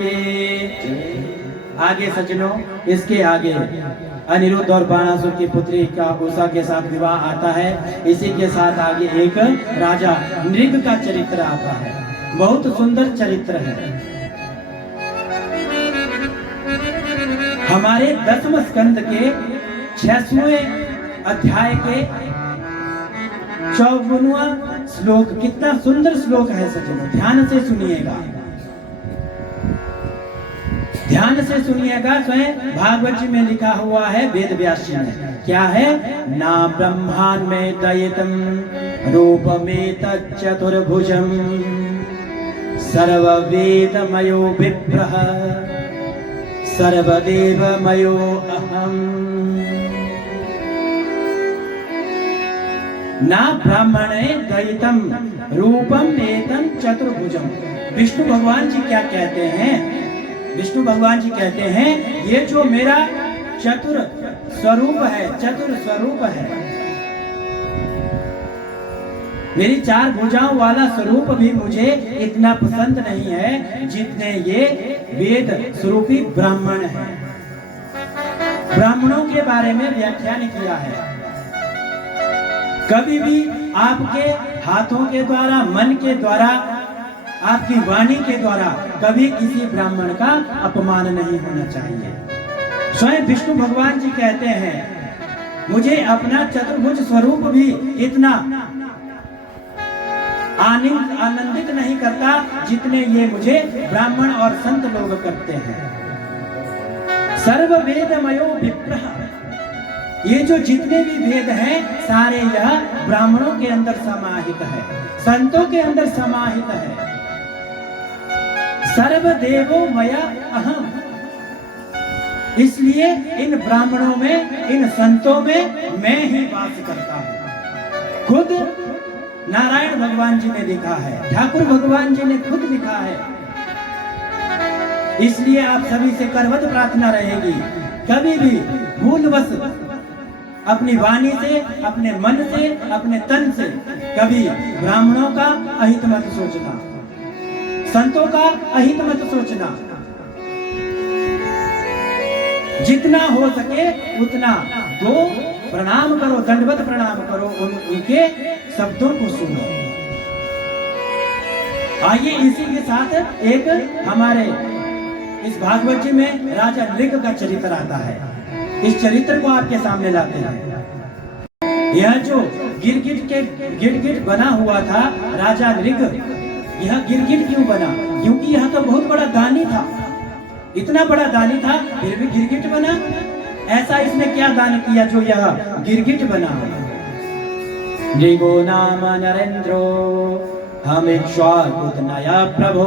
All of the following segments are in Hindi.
के। आगे सज्जनों, इसके आगे अनिरुद्ध और बाणासुर की पुत्री का उषा के साथ विवाह आता है। इसी के साथ आगे एक राजा नृग का चरित्र आता है। बहुत सुंदर चरित्र है। हमारे 10वें स्कंद के 6वें अध्याय के 54वां श्लोक, कितना सुंदर श्लोक है सज्जनों, ध्यान से सुनिएगा, ध्यान से सुनिएगा। स्वयं भागवत जी में लिखा हुआ है, वेद व्यास जी में क्या है, ना ब्रह्मांड में दयितम रूपमेत चतुर्भुजम सर्ववेदमयो विप्रः सर्वदेवमयो अहम। ना ब्राह्मणे दयितम रूपम एतम चतुर्भुजम। विष्णु भगवान जी क्या कहते हैं, विष्णु भगवान जी कहते हैं, ये जो मेरा चतुर स्वरूप है, चतुर स्वरूप है, मेरी 4 भुजाओं वाला स्वरूप भी मुझे इतना पसंद नहीं है जितने ये वेद स्वरूपी ब्राह्मण है। ब्राह्मणों के बारे में व्याख्यान किया है। कभी भी आपके हाथों के द्वारा, मन के द्वारा, आपकी वाणी के द्वारा कभी किसी ब्राह्मण का अपमान नहीं होना चाहिए। स्वयं विष्णु भगवान जी कहते हैं, मुझे अपना चतुर्भुज स्वरूप भी इतना आनंदित नहीं करता जितने ये मुझे ब्राह्मण और संत लोग करते हैं। सर्व वेदमयो विप्रः, ये जो जितने भी वेद हैं सारे यह ब्राह्मणों के अंदर समाहित है, संतों के अंदर समाहित है। सर्वदेवो मया अहम, इसलिए इन ब्राह्मणों में, इन संतों में मैं ही वास करता हूं। खुद नारायण भगवान जी ने लिखा है, ठाकुर भगवान जी ने खुद लिखा है। इसलिए आप सभी से करवत प्रार्थना रहेगी, कभी भी भूलवश अपनी वाणी से, अपने मन से, अपने तन से कभी ब्राह्मणों का अहित मत सोचना, संतों का अहित मत सोचना। जितना हो सके उतना दो प्रणाम करो, दंडवत प्रणाम करो, उनके शब्दों को सुनो। आइए इसी के साथ एक हमारे इस भागवत जी में राजा नृग का चरित्र आता है। इस चरित्र को आपके सामने लाते हैं। यह जो गिरगिट बना हुआ था राजा नृग, यह गिरगिट क्यों बना? क्योंकि यह तो बहुत बड़ा दानी था, इतना बड़ा दानी था, फिर भी गिरगिट बना। ऐसा इसने क्या दान किया जो यह गिरगिट बना? नृगो नाम नरेंद्रो हमिक्ष्वाकुतनया प्रभो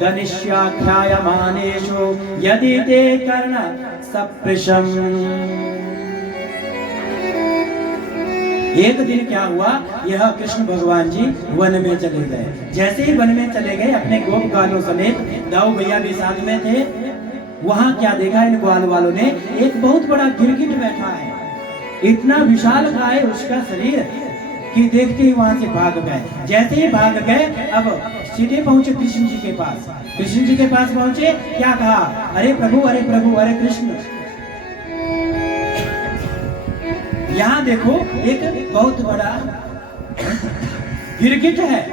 गनिष्याख्यायमानेषु यदि ते कर्ण सपृशम्। एक दिन क्या हुआ, यह कृष्ण भगवान जी वन में चले गए। जैसे ही वन में चले गए अपने गोप गालों समेत, दाऊ भैया भी साथ में थे, वहां क्या देखा इन ग्वाल वालों ने, एक बहुत बड़ा गिरगिट बैठा है। इतना विशाल है उसका शरीर कि देखते ही वहां से भाग गए। जैसे ही भाग गए, अब सीधे पहुंचे कृष्ण जी के पास। कृष्ण जी के पास पहुंचे, क्या कहा, अरे प्रभु, अरे प्रभु, अरे कृष्ण, यहाँ देखो एक बहुत बड़ा गिरगिट है,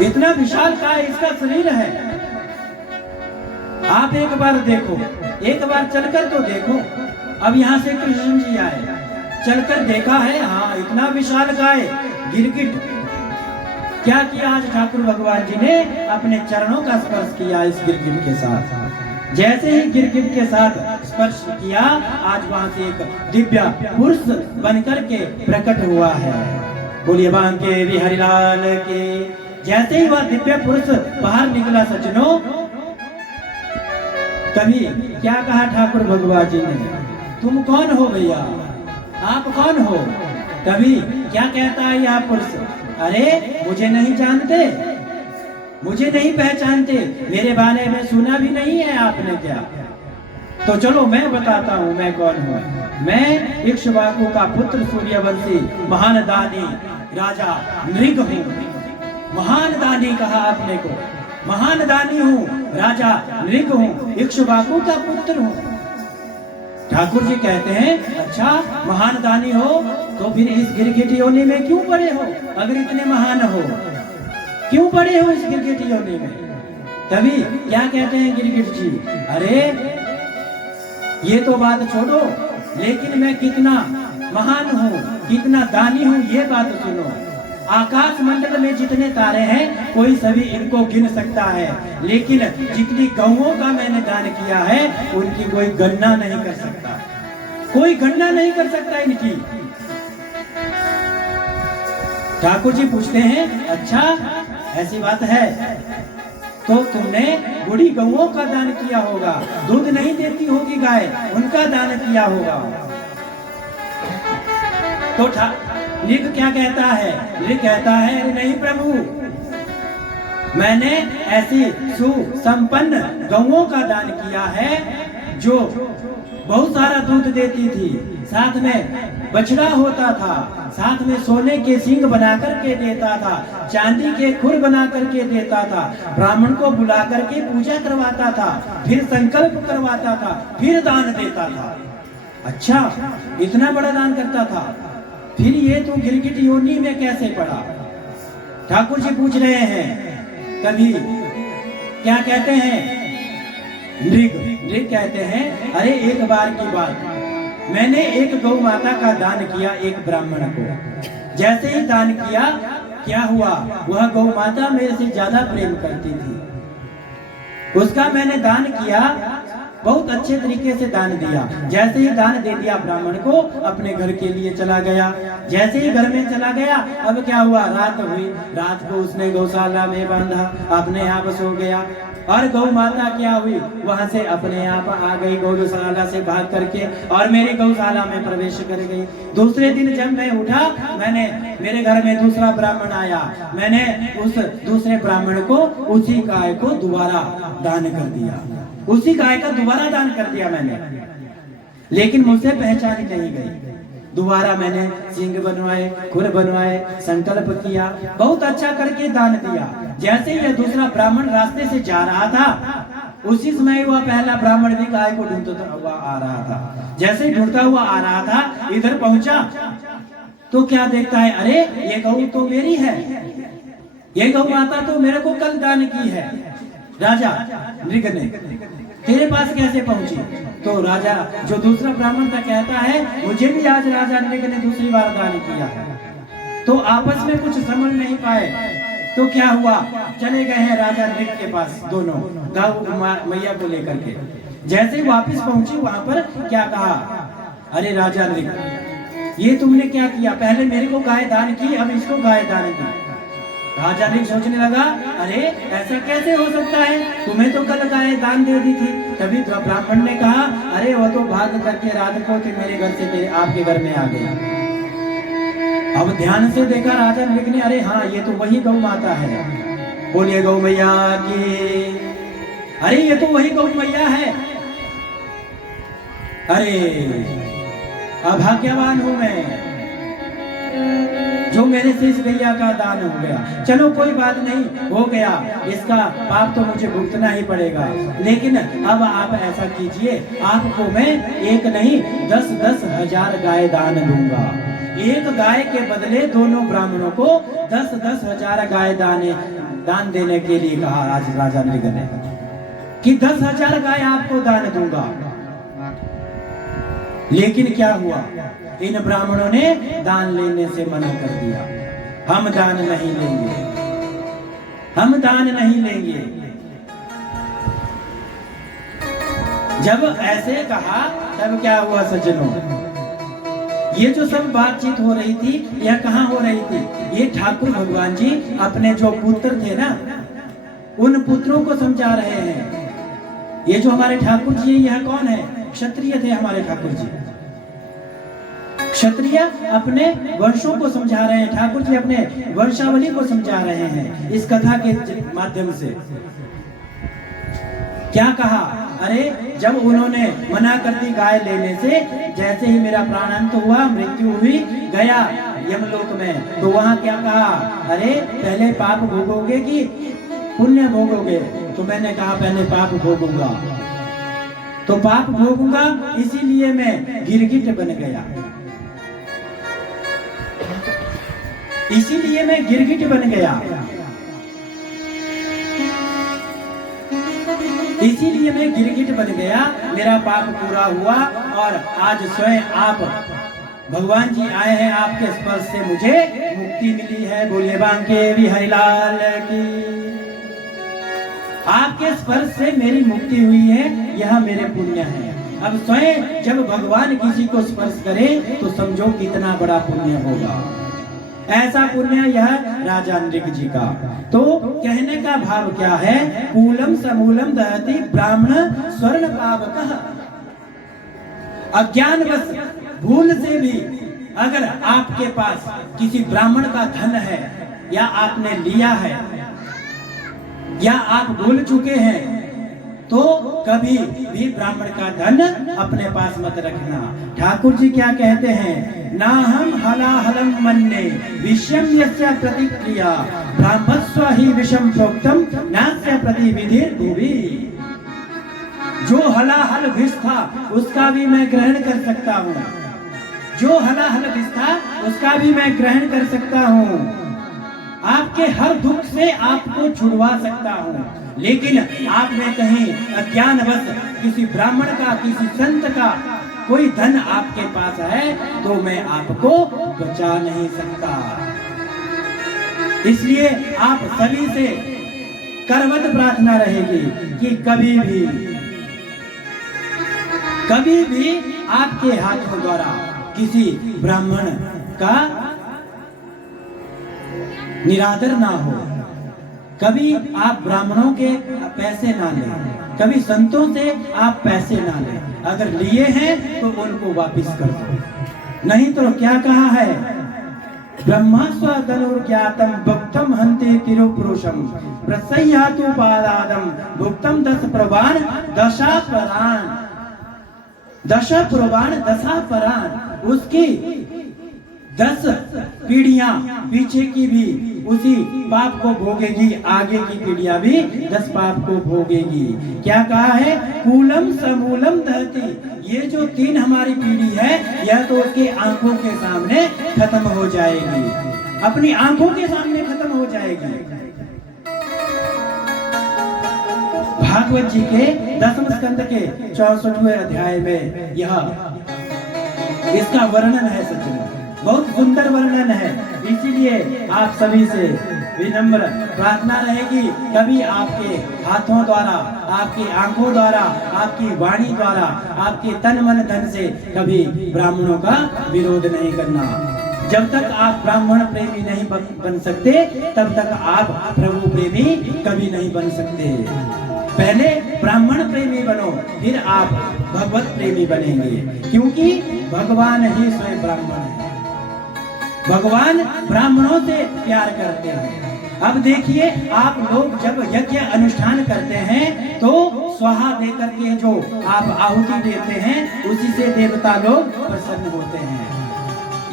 इतना विशाल का इसका शरीर है। आप एक बार देखो, एक बार चलकर तो देखो। अब यहाँ से कृष्ण जी आए, चलकर देखा है, हाँ इतना विशाल का है गिरगिट। क्या किया आज ठाकुर भगवान जी ने, अपने चरणों का स्पर्श किया इस गिरगिट के साथ। जैसे ही गिरगिट के साथ स्पर्श किया, आज वहां से एक दिव्य पुरुष बनकर के प्रकट हुआ है। बोलिए बांके बिहारी लाल के। जैसे ही वह दिव्य पुरुष बाहर निकला सज्जनों, तभी क्या कहा ठाकुर भगवान जी ने, तुम कौन हो भैया, आप कौन हो? तभी क्या कहता है यह पुरुष, अरे मुझे नहीं जानते, मुझे नहीं पहचानते, मेरे बारे में सुना भी नहीं है आपने क्या? तो चलो मैं बताता हूँ मैं कौन हूँ। मैं इक्ष्वाकु का पुत्र सूर्यवंशी महान दानी राजा नृग हूँ। महान दानी कहा आपने को, महान दानी हूँ। राजा नृग हूँ, इक्ष्वाकु का पुत्र हूँ। ठाकुर जी कहते हैं अच्छा महान दानी हो तो फिर इस गिरगिट योनि में क्यों पड़े हो? अगर इतने महान हो क्यों पड़े हो इस गिरगिट योनि में? तभी क्या कहते हैं गिरगिट जी, अरे ये तो बात छोड़ो, लेकिन मैं कितना महान हूँ, कितना दानी हूँ, ये बात सुनो। आकाश मंडल में जितने तारे हैं कोई सभी इनको गिन सकता है, लेकिन जितनी गौओं का मैंने दान किया है उनकी कोई गणना नहीं कर सकता, कोई गणना नहीं कर सकता इनकी। ठाकुर जी पूछते हैं अच्छा ऐसी बात है तो तुमने बूढ़ी गौओं का दान किया होगा, दूध नहीं देती होगी गाय, उनका दान किया होगा। तो नृग क्या कहता है? नृग कहता है अरे नहीं प्रभु, मैंने ऐसी सुसंपन्न गौओं का दान किया है जो बहुत सारा दूध देती थी, साथ में बछड़ा होता था, साथ में सोने के सींग बना करके देता था, चांदी के खुर बना करके देता था, ब्राह्मण को बुला करके पूजा करवाता था, फिर संकल्प करवाता था, फिर दान देता था। अच्छा इतना बड़ा दान करता था, फिर ये तो गिरगिट योनि में कैसे पड़ा? ठाकुर जी पूछ रहे हैं। कभी क्या कहते हैं नृग कहते हैं अरे एक बार की बात, मैंने एक गौ माता का दान किया एक ब्राह्मण को। जैसे ही दान किया क्या हुआ, वह गौ माता मेरे से ज्यादा प्रेम करती थी, उसका मैंने दान किया, बहुत अच्छे तरीके से दान दिया। जैसे ही दान दे दिया ब्राह्मण को, अपने घर के लिए चला गया। जैसे ही घर में चला गया, अब क्या हुआ, रात हुई, रात को उसने गौशाला में बांधा, अपने आप सो गया। और गौ माता क्या हुई, वहां से अपने आप आ गई गौशाला से भाग करके और मेरी गौशाला में प्रवेश कर गई। दूसरे दिन जब मैं उठा, मेरे घर में दूसरा ब्राह्मण आया, मैंने उस दूसरे ब्राह्मण को उसी गाय को दोबारा दान कर दिया, उसी गाय का दोबारा दान कर दिया मैंने, लेकिन मुझसे पहचानी नहीं गई। दोबारा मैंने सिंग बनवाए, खुर बनवाए, संकल्प किया, बहुत अच्छा करके दान दिया। जैसे ही दूसरा ब्राह्मण रास्ते से जा रहा था, उसी समय वह पहला ब्राह्मण भी गाय को ढूंढता हुआ आ रहा था। जैसे ही ढूंढता हुआ आ रहा था, इधर पहुंचा तो क्या देखता है, अरे ये गौ तो मेरी है, ये गौ माता तो मेरे को कल दान की है। राजा नृग ने, तेरे पास कैसे पहुंची? तो राजा जो दूसरा ब्राह्मण था कहता है मुझे भी आज राजा नृग ने दूसरी बार दान किया है। तो आपस में कुछ समझ नहीं पाए, तो क्या हुआ, चले गए हैं राजा नृग के पास दोनों गौ मैया को लेकर के। जैसे ही वापस पहुंची, वहां पर क्या कहा, अरे राजा नृग ये तुमने क्या किया, पहले मेरे को गाय दान की, अब इसको गाय दान की। राजा नृग सोचने लगा, अरे ऐसा कैसे हो सकता है, तुम्हें तो कल गाय दान दे दी थी। तभी ब्राह्मण ने कहा, अरे वो तो भाग करके रात को मेरे घर से आपके घर में आ गया। अब ध्यान से देखा राजा नृग ने, अरे हाँ ये तो वही गौ माता है, बोलिए गौ मैया की, अरे ये तो वही गौ मैया है, अरे अभाग्यवान हूं मैं जो मेरे से इस गैया का दान हो गया। चलो कोई बात नहीं, हो गया, इसका पाप तो मुझे भुगतना ही पड़ेगा, लेकिन अब आप ऐसा कीजिए, आपको मैं एक नहीं 10-10 हजार गाय दान दूंगा। एक गाय के बदले दोनों ब्राह्मणों को 10-10 हजार गाय दान देने के लिए कहा आज राजा नृग ने, कि 10 हजार गाय आपको दान दूंगा। लेकिन क्या हुआ, इन ब्राह्मणों ने दान लेने से मना कर दिया, हम दान नहीं लेंगे, हम दान नहीं लेंगे। जब ऐसे कहा तब क्या हुआ सज्जनों, ये जो सब बातचीत हो रही थी, यह कहाँ हो रही थी, ये ठाकुर भगवान जी अपने जो पुत्र थे ना, उन पुत्रों को समझा रहे हैं। ये जो हमारे ठाकुर जी, यह कौन है, क्षत्रिय थे हमारे ठाकुर जी। क्षत्रिय अपने वंशों को समझा रहे हैं, ठाकुर जी अपने वंशावली को समझा रहे हैं इस कथा के माध्यम से। क्या कहा, अरे जब उन्होंने मना कर दी गाय लेने से, जैसे ही मेरा प्राणांत हुआ, मृत्यु हुई, गया यमलोक में, तो वहां क्या कहा, अरे पहले पाप भोगोगे कि पुण्य भोगोगे? तो मैंने कहा पहले पाप भोगूंगा, तो पाप भोगूंगा, इसीलिए मैं गिरगिट बन गया, इसीलिए मैं गिरगिट बन गया, इसीलिए मैं गिरगिट बन गया, मेरा पाप पूरा हुआ। और आज स्वयं आप भगवान जी आए हैं, आपके स्पर्श से मुझे मुक्ति मिली है। बोलिए बांके बिहारी लाल की। आपके स्पर्श से मेरी मुक्ति हुई है, यह मेरे पुण्य है। अब स्वयं जब भगवान किसी को स्पर्श करे तो समझो कितना बड़ा पुण्य होगा। ऐसा पुण्य यह राजा नृग जी का। तो कहने का भाव क्या है? कूलम समूलम दहति ब्राह्मण स्वर्ण पावकः। अज्ञानवश भूल से भी अगर आपके पास किसी ब्राह्मण का धन है, या आपने लिया है, या आप भूल चुके हैं, तो कभी भी ब्राह्मण का धन अपने पास मत रखना। ठाकुर जी क्या कहते हैं? ना हम हलाहलम मन्ने विषम यस्य प्रतिक्रिया ब्राह्मस्व ही विषम प्रोक्तम नास्य प्रतिविधिर भुवि। जो हलाहल विष था उसका भी मैं ग्रहण कर सकता हूँ, जो हलाहल विष था उसका भी मैं ग्रहण कर सकता हूँ, आपके हर दुख से आपको छुड़वा सकता हूँ। लेकिन आपने कहीं अज्ञानवश किसी ब्राह्मण का, किसी संत का कोई धन आपके पास है तो मैं आपको बचा नहीं सकता। इसलिए आप सभी से करवत प्रार्थना रहेगी कि कभी भी आपके हाथों द्वारा किसी ब्राह्मण का निरादर ना हो, कभी आप ब्राह्मणों के पैसे ना लें, कभी संतों से आप पैसे ना लें। अगर लिए हैं तो उनको वापस कर दो। नहीं तो क्या कहा है? ब्रह्मस्व धनुर्ज्ञातम भुक्तम हन्ते तिरु पुरुषम प्रसह्यातु पादादम भुक्तम 10 प्रवाण दशा परान। उसकी 10 पीढ़ियां पीछे की भी उसी पाप को भोगेगी, आगे की पीढ़ियां भी 10 पाप को भोगेगी। क्या कहा है? कूलम समूलम दहति। ये जो 3 हमारी पीढ़ी है, यह तो उसके आंखों के सामने खत्म हो जाएगी, अपनी आंखों के सामने खत्म हो जाएगी। भागवत जी के 10वें स्कंद के 64वें अध्याय में यह इसका वर्णन है। सच में बहुत सुंदर वर्णन है। इसीलिए आप सभी से विनम्र प्रार्थना रहेगी, कभी आपके हाथों द्वारा, आपकी आंखों द्वारा, आपकी वाणी द्वारा, आपके तन मन धन से कभी ब्राह्मणों का विरोध नहीं करना। जब तक आप ब्राह्मण प्रेमी नहीं बन सकते, तब तक आप प्रभु प्रेमी कभी नहीं बन सकते। पहले ब्राह्मण प्रेमी बनो, फिर आप भगवत प्रेमी बनेंगे, क्योंकि भगवान ही स्वयं ब्राह्मण है। भगवान ब्राह्मणों से प्यार करते हैं। अब देखिए, आप लोग जब यज्ञ अनुष्ठान करते हैं तो स्वाहा देकर के जो आप आहुति देते हैं, उसी से देवता लोग प्रसन्न होते हैं।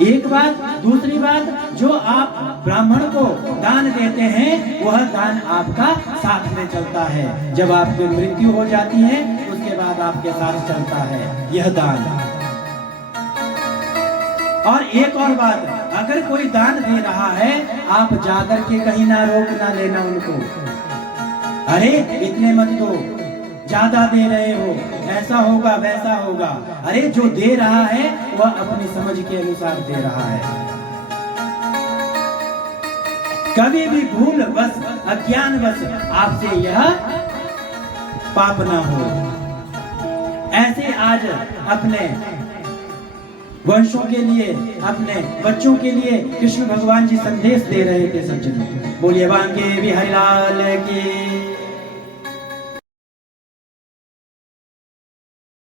एक बात। दूसरी बात, जो आप ब्राह्मण को दान देते हैं, वह दान आपका साथ में चलता है। जब आपकी मृत्यु हो जाती है, उसके बाद आपके साथ चलता है यह दान। और एक और बात, अगर कोई दान दे रहा है, आप जाकर के कहीं ना रोक ना लेना उनको। अरे इतने मत दो, ज्यादा दे रहे हो, ऐसा होगा वैसा होगा। अरे जो दे रहा है वह अपनी समझ के अनुसार दे रहा है। कभी भी भूल बस, अज्ञान बस आपसे यह पाप ना हो। ऐसे आज अपने वंशों के लिए, अपने बच्चों के लिए कृष्ण भगवान जी संदेश दे रहे थे। सज्जनों, बोलिए बांके बिहारी लाल की।